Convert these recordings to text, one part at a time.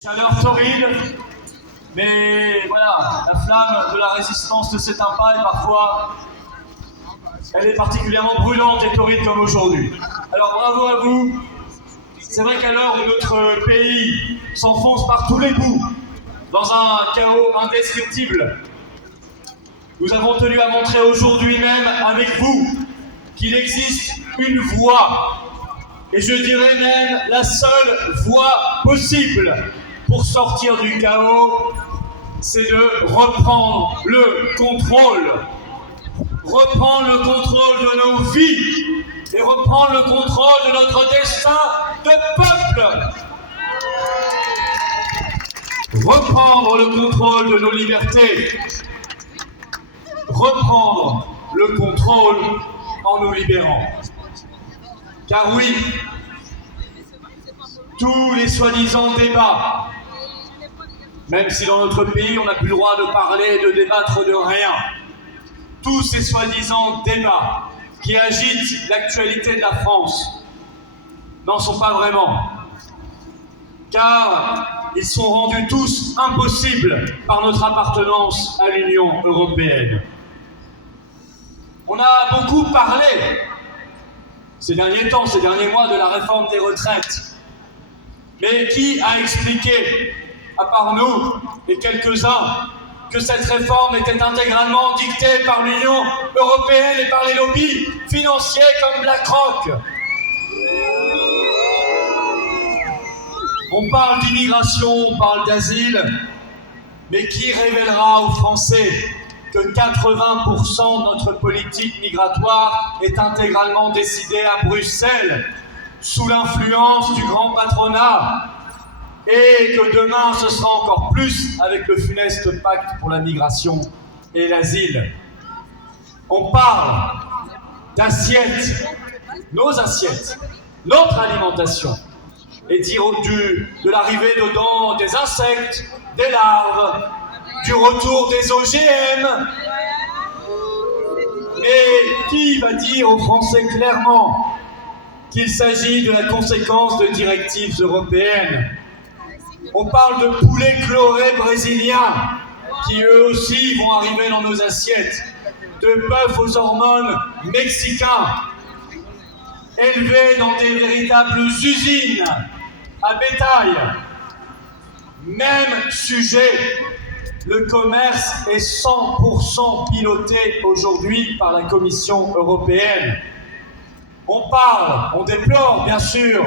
Chaleur torride, mais voilà, la flamme de la résistance ne s'éteint pas et parfois elle est particulièrement brûlante et torride comme aujourd'hui. Alors bravo à vous. C'est vrai qu'à l'heure où notre pays s'enfonce par tous les bouts dans un chaos indescriptible, nous avons tenu à montrer aujourd'hui même avec vous qu'il existe une voie, et je dirais même la seule voie possible pour sortir du chaos, c'est de reprendre le contrôle. Reprendre le contrôle de nos vies et reprendre le contrôle de notre destin de peuple. Reprendre le contrôle de nos libertés. Reprendre le contrôle en nous libérant. Car oui, tous les soi-disant débats, même si dans notre pays on n'a plus le droit de parler, de débattre de rien, tous ces soi-disant débats qui agitent l'actualité de la France n'en sont pas vraiment, car ils sont rendus tous impossibles par notre appartenance à l'Union européenne. On a beaucoup parlé ces derniers temps, ces derniers mois de la réforme des retraites, mais qui a expliqué, à part nous et quelques-uns, que cette réforme était intégralement dictée par l'Union européenne et par les lobbies financiers comme BlackRock. On parle d'immigration, on parle d'asile, mais qui révélera aux Français que 80% de notre politique migratoire est intégralement décidée à Bruxelles, sous l'influence du grand patronat, et que demain ce sera encore plus avec le funeste pacte pour la migration et l'asile. On parle d'assiettes, nos assiettes, notre alimentation, et dire de l'arrivée dedans des insectes, des larves, du retour des OGM. Mais qui va dire aux Français clairement qu'il s'agit de la conséquence de directives européennes? On parle de poulets chlorés brésiliens qui eux aussi vont arriver dans nos assiettes, de bœufs aux hormones mexicains, élevés dans des véritables usines à bétail. Même sujet, le commerce est 100% piloté aujourd'hui par la Commission européenne. On déplore bien sûr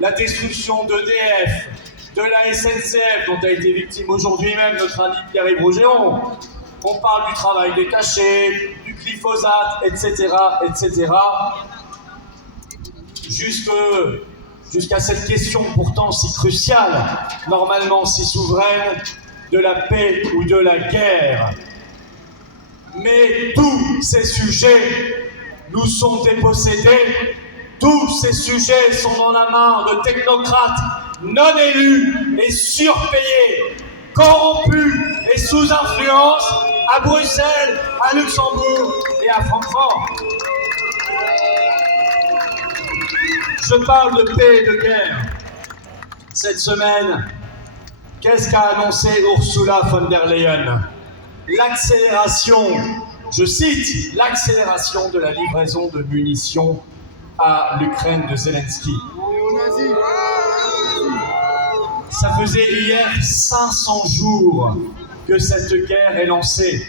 la destruction d'EDF, de la SNCF dont a été victime aujourd'hui même notre ami Pierre-Yves Rougeron. On parle du travail détaché, du glyphosate, etc., etc. Jusqu'à cette question pourtant si cruciale, normalement si souveraine, de la paix ou de la guerre. Mais tous ces sujets nous sont dépossédés, tous ces sujets sont dans la main de technocrates non élus et surpayés, corrompus et sous influence à Bruxelles, à Luxembourg et à Francfort. Je parle de paix et de guerre. Cette semaine, qu'est-ce qu'a annoncé Ursula von der Leyen? L'accélération, je cite, l'accélération de la livraison de munitions à l'Ukraine de Zelensky. Ça faisait hier 500 jours que cette guerre est lancée.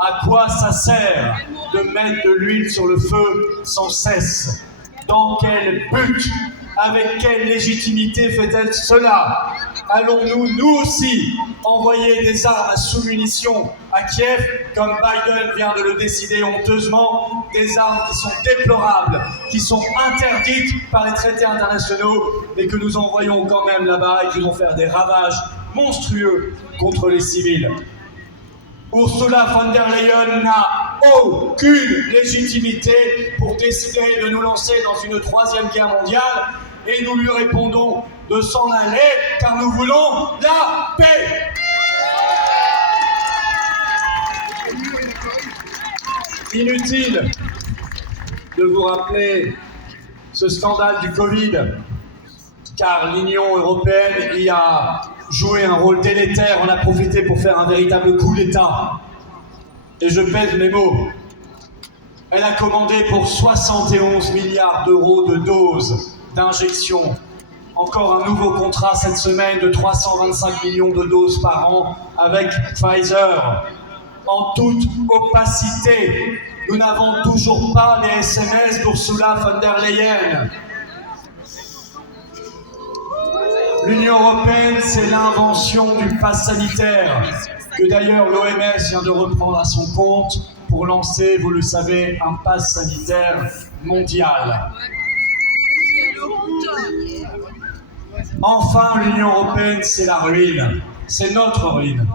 À quoi ça sert de mettre de l'huile sur le feu sans cesse? Dans quel but? Avec quelle légitimité fait-elle cela? Allons-nous, nous aussi, envoyer des armes à sous-munitions à Kiev, comme Biden vient de le décider honteusement, des armes qui sont déplorables, qui sont interdites par les traités internationaux, et que nous envoyons quand même là-bas et qui vont faire des ravages monstrueux contre les civils? Ursula von der Leyen n'a aucune légitimité pour décider de nous lancer dans une troisième guerre mondiale, et nous lui répondons de s'en aller car nous voulons la paix. Inutile de vous rappeler ce scandale du Covid, car l'Union européenne y a joué un rôle délétère, en a profité pour faire un véritable coup d'État. Et je pèse mes mots. Elle a commandé pour 71 milliards d'euros de doses d'injection. Encore un nouveau contrat cette semaine de 325 millions de doses par an avec Pfizer. En toute opacité, nous n'avons toujours pas les SMS d'Ursula von der Leyen. L'Union européenne, c'est l'invention du pass sanitaire, que d'ailleurs l'OMS vient de reprendre à son compte pour lancer, vous le savez, un pass sanitaire mondial. Enfin, l'Union européenne, c'est la ruine. C'est notre ruine.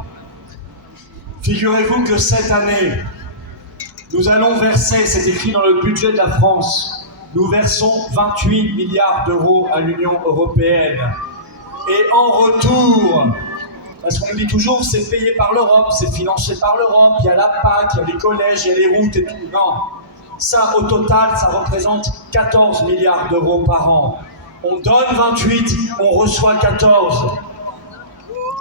Figurez-vous que cette année, nous allons verser, c'est écrit dans le budget de la France, nous versons 28 milliards d'euros à l'Union européenne. Et en retour, parce qu'on nous dit toujours c'est payé par l'Europe, c'est financé par l'Europe, il y a la PAC, il y a les collèges, il y a les routes et tout. Non, ça au total, ça représente 14 milliards d'euros par an. On donne 28, on reçoit 14.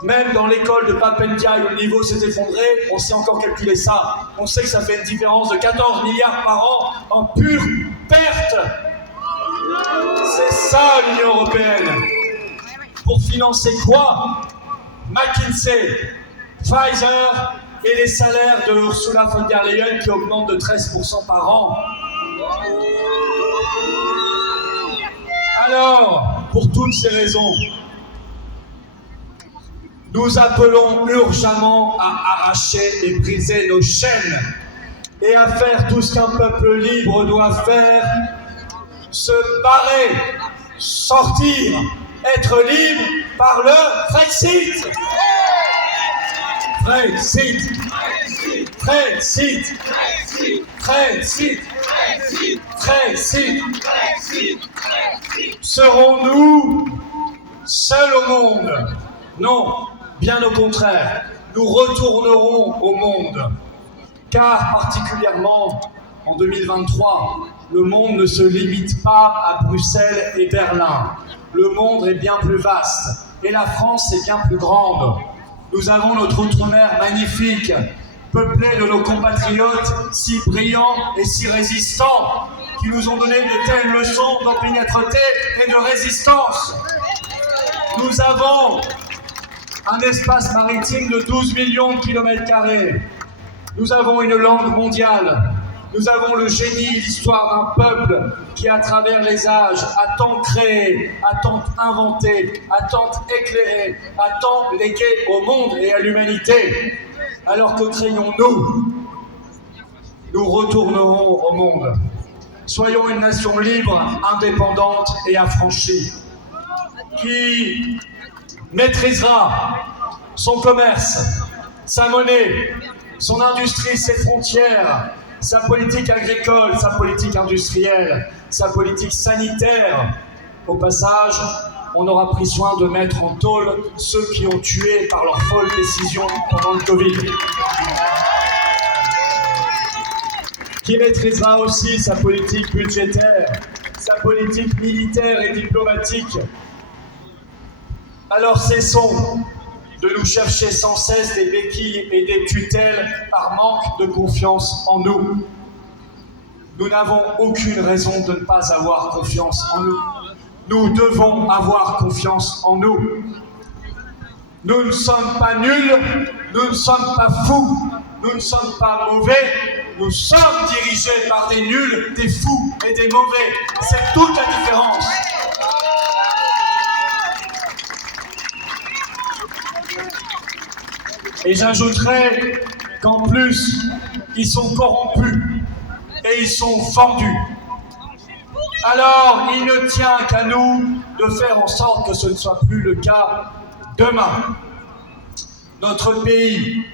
Même dans l'école de Papendia où le niveau s'est effondré, on sait encore calculer ça. On sait que ça fait une différence de 14 milliards par an en pure perte. C'est ça l'Union européenne. Pour financer quoi? McKinsey, Pfizer et les salaires de Ursula von der Leyen qui augmentent de 13% par an. Alors, pour toutes ces raisons, nous appelons urgemment à arracher et briser nos chaînes et à faire tout ce qu'un peuple libre doit faire, se barrer, sortir, être libre par le Brexit. Brexit. Brexit. Brexit. Brexit. Serons-nous seuls au monde? Non, bien au contraire. Nous retournerons au monde. Car particulièrement en 2023, le monde ne se limite pas à Bruxelles et Berlin. Le monde est bien plus vaste et la France est bien plus grande. Nous avons notre outre-mer magnifique, peuplé de nos compatriotes si brillants et si résistants, qui nous ont donné de telles leçons d'opiniâtreté et de résistance. Nous avons un espace maritime de 12 millions de kilomètres carrés. Nous avons une langue mondiale. Nous avons le génie, l'histoire d'un peuple qui, à travers les âges, a tant créé, a tant inventé, a tant éclairé, a tant légué au monde et à l'humanité. Alors que craignons-nous? Nous retournerons au monde. Soyons une nation libre, indépendante et affranchie, qui maîtrisera son commerce, sa monnaie, son industrie, ses frontières, sa politique agricole, sa politique industrielle, sa politique sanitaire. Au passage, on aura pris soin de mettre en tôle ceux qui ont tué par leurs folles décisions pendant le Covid. Qui maîtrisera aussi sa politique budgétaire, sa politique militaire et diplomatique. Alors cessons de nous chercher sans cesse des béquilles et des tutelles par manque de confiance en nous. Nous n'avons aucune raison de ne pas avoir confiance en nous. Nous devons avoir confiance en nous. Nous ne sommes pas nuls, nous ne sommes pas fous, nous ne sommes pas mauvais, nous sommes dirigés par des nuls, des fous et des mauvais. C'est toute la différence. Et j'ajouterais qu'en plus, ils sont corrompus et ils sont vendus. Alors, il ne tient qu'à nous de faire en sorte que ce ne soit plus le cas demain. Notre pays,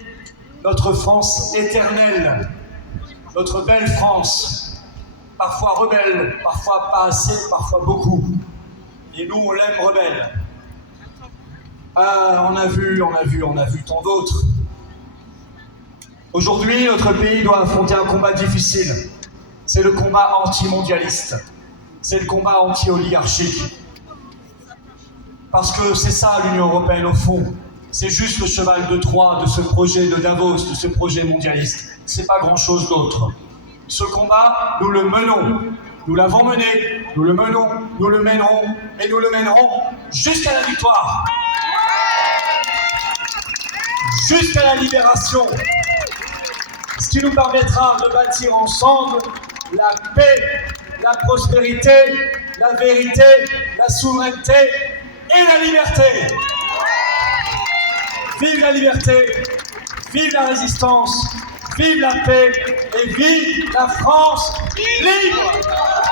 notre France éternelle, notre belle France, parfois rebelle, parfois pas assez, parfois beaucoup. Et nous, on l'aime rebelle. Ah, on a vu tant d'autres. Aujourd'hui, notre pays doit affronter un combat difficile. C'est le combat anti-mondialiste. C'est le combat anti-oligarchique. Parce que c'est ça l'Union européenne au fond. C'est juste le cheval de Troie de ce projet de Davos, de ce projet mondialiste. C'est pas grand-chose d'autre. Ce combat, nous le menons. Nous l'avons mené, nous le menons, nous le mènerons et nous le mènerons jusqu'à la victoire. Jusqu'à la libération. Ce qui nous permettra de bâtir ensemble la paix, la prospérité, la vérité, la souveraineté et la liberté. Vive la liberté, vive la résistance, vive la paix et vive la France libre!